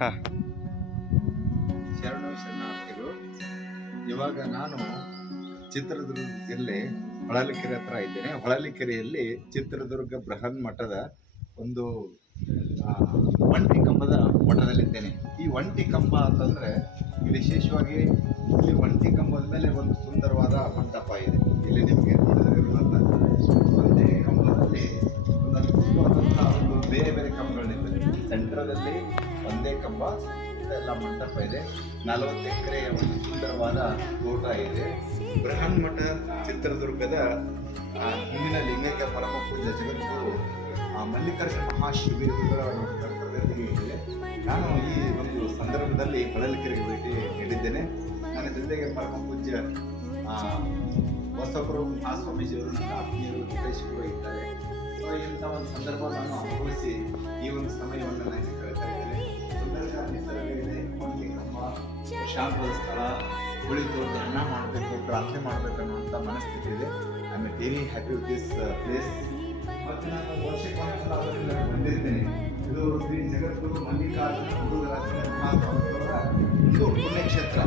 ಹಾಂ ಶರಣಾರ್ಥಿಗಳು. ಇವಾಗ ನಾನು ಚಿತ್ರದುರ್ಗ ಜಿಲ್ಲೆ ಹೊಳಲಿಕೆರೆ ಹತ್ರ ಇದ್ದೇನೆ. ಹೊಳಲಿಕೆರೆಯಲ್ಲಿ ಚಿತ್ರದುರ್ಗ ಬೃಹನ್ ಮಠದ ಒಂದು ಒಂಟಿ ಕಂಬದ ಮಠದಲ್ಲಿದ್ದೇನೆ. ಈ ಒಂಟಿ ಕಂಬ ಅಂತಂದರೆ ವಿಶೇಷವಾಗಿ ಇಲ್ಲಿ ಒಂಟಿ ಕಂಬದ ಮೇಲೆ ಒಂದು ಸುಂದರವಾದ ಮಂಟಪ ಇದೆ. ಇಲ್ಲಿ ನಿಮಗೆ ಒಂದೇ ಕಂಬದಲ್ಲಿ ಒಂದು ಅದ್ಭುತವಾದಂಥ ಒಂದು ಬೇರೆ ಬೇರೆ ಕಂಬಗಳಿರ್ತದೆ. ಸೆಂಟ್ರದಲ್ಲಿ ಒಂದೇ ಕಂಬ, ಎಲ್ಲ ಮಂಟಪ ಇದೆ. 40 ಎಕರೆಯ ಒಂದು ಸುಂದರವಾದ ತೋಟ ಇದೆ. ಬೃಹನ್ ಮಠ ಚಿತ್ರದುರ್ಗದ ಹಿಂದಿನ ಲಿಂಗೈಕ್ಯ ಪರಮ ಪೂಜ್ಯ ಜಗದ್ಗುರು ಮಲ್ಲಿಕಾರ್ಜುನ ಮಹಾಶಿಬಿರಗಳ ಕರ್ತವ್ಯದಲ್ಲಿ ಇದೆ. ನಾನು ಈ ಒಂದು ಸಂದರ್ಭದಲ್ಲಿ ಹೊಳಲಿಕೆರೆಗೆ ಭೇಟಿ ನೀಡಿದ್ದೇನೆ. ನನ್ನ ಜೊತೆಗೆ ಪರಮ ಪೂಜ್ಯ ಬಸವಪುರ ಮಹಾಸ್ವಾಮೀಜಿಯವರು, ನನ್ನ ಆತ್ಮೀಯರು, ವಿದೇಶಿಗಳು ಇದ್ದಾರೆ. ಸೊ ಇಂಥ ಒಂದು ಸಂದರ್ಭ ನಾನು ಅನುಭವಿಸಿ ಈ ಒಂದು ಸಮಯವನ್ನು ನಾನು ಕಳೀತಾ ಇದ್ದೇನೆ. ಸುಂದರ ನಿಸರ್ಗ ಇದೆ, ಒಂಟಿ ಕಂಬ, ಶಾಂತವಾದ ಸ್ಥಳ, ಕುಳಿತು ಧ್ಯಾನ ಮಾಡಬೇಕು, ಪ್ರಾರ್ಥನೆ ಮಾಡಬೇಕು ಅನ್ನುವಂಥ ಮನಸ್ಥಿತಿ ಇದೆ. I am very happy with this place. ಮತ್ತು ನಾನು ವರ್ಷಕ್ಕೆ ಒಂದ್ಸಲ ಅದರಿಂದ ಬಂದಿರ್ತೇನೆ. ಇದು ಶ್ರೀ ಜಗದ್ಗುರು ಮಲ್ಲಿಕಾರ್ಜುನ ಗುರುಗಳ ಮಹಾಸ್ವಾಮಿಯವರ ಒಂದು ಪುಣ್ಯಕ್ಷೇತ್ರ.